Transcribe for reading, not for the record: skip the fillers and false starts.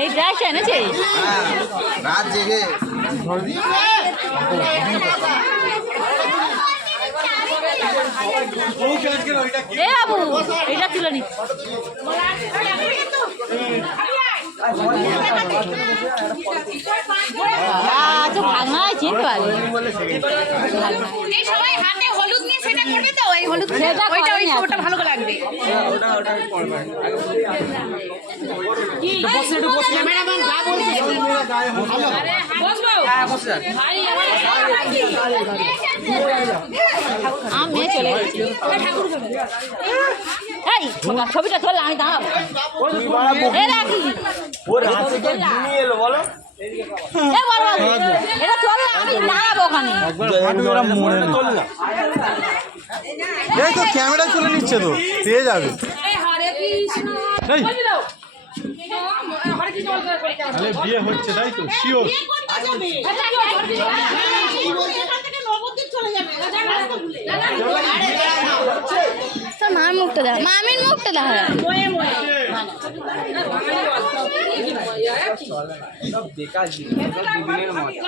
এই ড্রাইস এনেছে রাত জেগে এ বাবু এটা তুলে নি ভাঙা চিনতে পারি সবাই হাতে হলুদ নিয়ে সেটা করবে তো ওই হলুদ ওইটা ওটা ভালো লাগবে কি ক্যামেরাম্যান যা বলছে বসবো আমি চলে গেছি এই ছবিটা তোলা আমি দাঁড়াবো এ রাখি এ বল এটা চল আমি দাঁড়াবো ওখানে এই তো ক্যামেরা চলে নিচ্ছে তো পেয়ে যাবে তাহলে বিয়ে হচ্ছে তাই তো শিওর মার মুখটা দেখা মামির মুখটা দেখা বেকার দুদিনের মজা